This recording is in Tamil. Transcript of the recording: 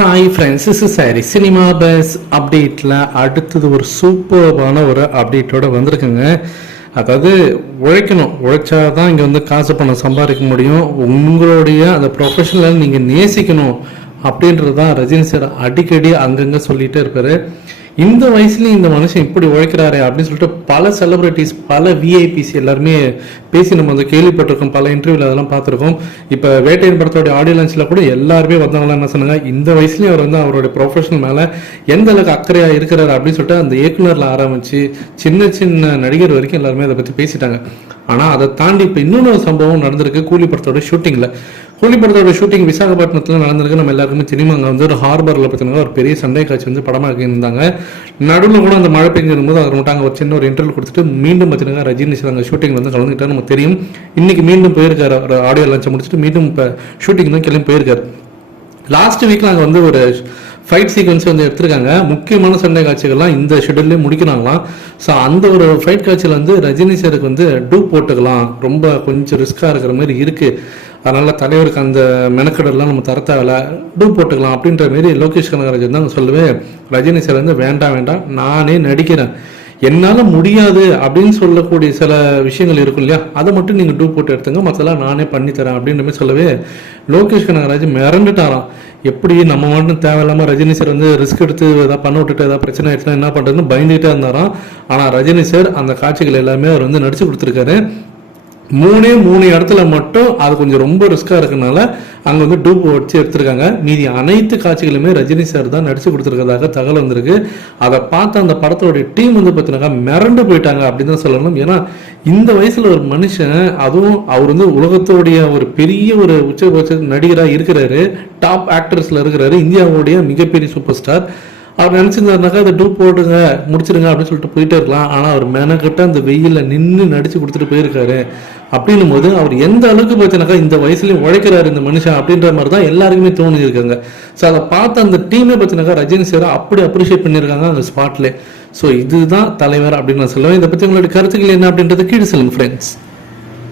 Hi friends, is sorry cinema bus அப்டேட்டில் அடுத்தது ஒரு சூப்பர்பான ஒரு அப்டேட்டோட வந்திருக்குங்க. அதாவது உழைச்சா தான் இங்கே வந்து காசு பணம் சம்பாதிக்க முடியும். உங்களுடைய அந்த ப்ரொஃபஷனில் நீங்கள் நேசிக்கணும் அப்படின்றது தான் ரஜினி சார் அடிக்கடி அங்கங்கே சொல்லிகிட்டே இருப்பார். இந்த வயசுலேயும் இந்த மனுஷன் இப்படி உழைக்கிறாரு அப்படின்னு சொல்லிட்டு பல செலிபிரிட்டிஸ், பல விஐபிஸ் எல்லாருமே பேசி நம்ம வந்து கேள்விப்பட்டிருக்கோம். பல இன்டர்வியூவில் அதெல்லாம் பார்த்துருக்கோம். இப்போ வேட்டையன் படத்தோடைய ஆடியோ லான்ச்சில் கூட எல்லாருமே வந்தவங்களாம் என்ன சொன்னாங்க, இந்த வயசுலேயும் அவர் வந்து அவருடைய ப்ரொஃபஷனல் மேலே எந்த அளவுக்கு அக்கறையாக இருக்கிறாரு அப்படின்னு சொல்லிட்டு அந்த இயக்குனரில் ஆரம்பித்து சின்ன சின்ன நடிகர் வரைக்கும் எல்லாருமே அதை பற்றி பேசிட்டாங்க. ஆனால் அதை தாண்டி இப்போ இன்னொன்று சம்பவம் நடந்திருக்கு. கூலி படத்தோட ஷூட்டிங் விசாகப்பட்டினத்தில் நடந்திருக்கு. நம்ம எல்லாருக்குமே தெரியுமா, அங்கே வந்து ஒரு ஹார்பரில் பார்த்தீங்கன்னா ஒரு பெரிய சண்டை காட்சி வந்து படமாக இருந்தாங்க. நடுவில் கூட அந்த மழை பெஞ்சிருக்கும்போது அவர் மட்டும் அங்கே ஒரு சின்ன ஒரு இன்டர்வியூ கொடுத்துட்டு மீண்டும் பார்த்தீங்கன்னா ரஜினி சார் அங்கே ஷூட்டிங் வந்து கலந்துக்கிட்டாரு. நமக்கு தெரியும், இன்னைக்கு மீண்டும் போயிருக்காரு. ஒரு ஆடியோ லான்ச்சை முடிச்சுட்டு மீண்டும் இப்போ ஷூட்டிங் தான் கிளம்பி போயிருக்காரு. லாஸ்ட் வீக்கில் அங்கே வந்து ஒரு ஃபைட் சீக்வன்ஸ் வந்து எடுத்திருக்காங்க. முக்கியமான சண்டை காட்சிகள்லாம் இந்த ஷெடியூல்லே முடிக்கிறாங்களாம். ஸோ அந்த ஒரு ஃபைட் காட்சியில் வந்து ரஜினி சாருக்கு வந்து டூப் போட்டுக்கலாம், ரொம்ப கொஞ்சம் ரிஸ்க்காக இருக்கிற மாதிரி இருக்குது, அதனால் தலைவருக்கு அந்த மெனக்கடெல்லாம் நம்ம தர தேவையில்ல, டூப் போட்டுக்கலாம் அப்படின்ற மாரி லோகேஷ் கனகராஜன் தான் சொல்லுவேன். ரஜினி சார் வந்து வேண்டாம் நானே நடிக்கிறேன், என்னால் முடியாது அப்படின்னு சொல்லக்கூடிய சில விஷயங்கள் இருக்கும் இல்லையா, அதை மட்டும் நீங்கள் டூப் போட்டு எடுத்துங்க, மற்றெல்லாம் நானே பண்ணித்தரேன் அப்படின்ற மாதிரி சொல்லவே லோகேஷ் கனகராஜ் மிரண்டுட்டாராம். எப்படி நம்ம மட்டும் தேவையில்லாமல் ரஜினி சார் வந்து ரிஸ்க் எடுத்து ஏதாவது பண்ண விட்டுட்டு ஏதாவது பிரச்சனை ஆயிடுச்சுன்னா என்ன பண்ணுறதுன்னு பயந்துகிட்டே இருந்தாராம். ஆனால் ரஜினி சார் அந்த காட்சிகள் எல்லாமே அவர் வந்து நடிச்சு கொடுத்துருக்காரு. மூணு இடத்துல மட்டும் அது கொஞ்சம் ரொம்ப ரிஸ்காக இருக்கனால அங்கே வந்து டூப் வச்சு எடுத்திருக்காங்க. மீதி அனைத்து காட்சிகளுமே ரஜினி சார் தான் நடிச்சு கொடுத்துருக்கிறதாக தகவல் வந்திருக்கு. அதை பார்த்து அந்த படத்தோடைய டீம் வந்து பார்த்தீங்கன்னா மிரண்டு போயிட்டாங்க அப்படின்னு தான் சொல்லணும். ஏன்னா இந்த வயசுல ஒரு மனுஷன், அதுவும் அவர் வந்து உலகத்தோடைய ஒரு பெரிய ஒரு உச்சபட்ச நடிகராக இருக்கிறாரு, டாப் ஆக்டர்ஸ்ல இருக்கிறாரு, இந்தியாவுடைய மிகப்பெரிய சூப்பர் ஸ்டார். அவர் நினச்சிருந்தாருனாக்கா அதை டூப் போடுங்க முடிச்சிருங்க அப்படின்னு சொல்லிட்டு போயிட்டே இருக்கலாம். ஆனால் அவர் மெனக்கிட்ட அந்த வெயிலில் நின்று நடிச்சு கொடுத்துட்டு போயிருக்காரு. அப்படின்னும் போது அவர் எந்த அளவுக்கு பார்த்தீங்கன்னாக்கா இந்த வயசுலேயும் உழைக்கிறாரு இந்த மனுஷன் அப்படின்ற மாதிரி தான் எல்லாருக்குமே தோணியிருக்காங்க. ஸோ அதை பார்த்து அந்த டீமே பார்த்தீங்கன்னாக்கா ரஜினி சார் அப்படி அப்ரிஷியேட் பண்ணியிருக்காங்க அந்த ஸ்பாட்லேயே. ஸோ இதுதான் தலைவர் அப்படின்னு நான் சொல்லுவேன். இதை பற்றி உங்களுடைய கருத்துக்கள் என்ன அப்படின்றத கீழே சொல்லுங்க ஃப்ரெண்ட்ஸ்.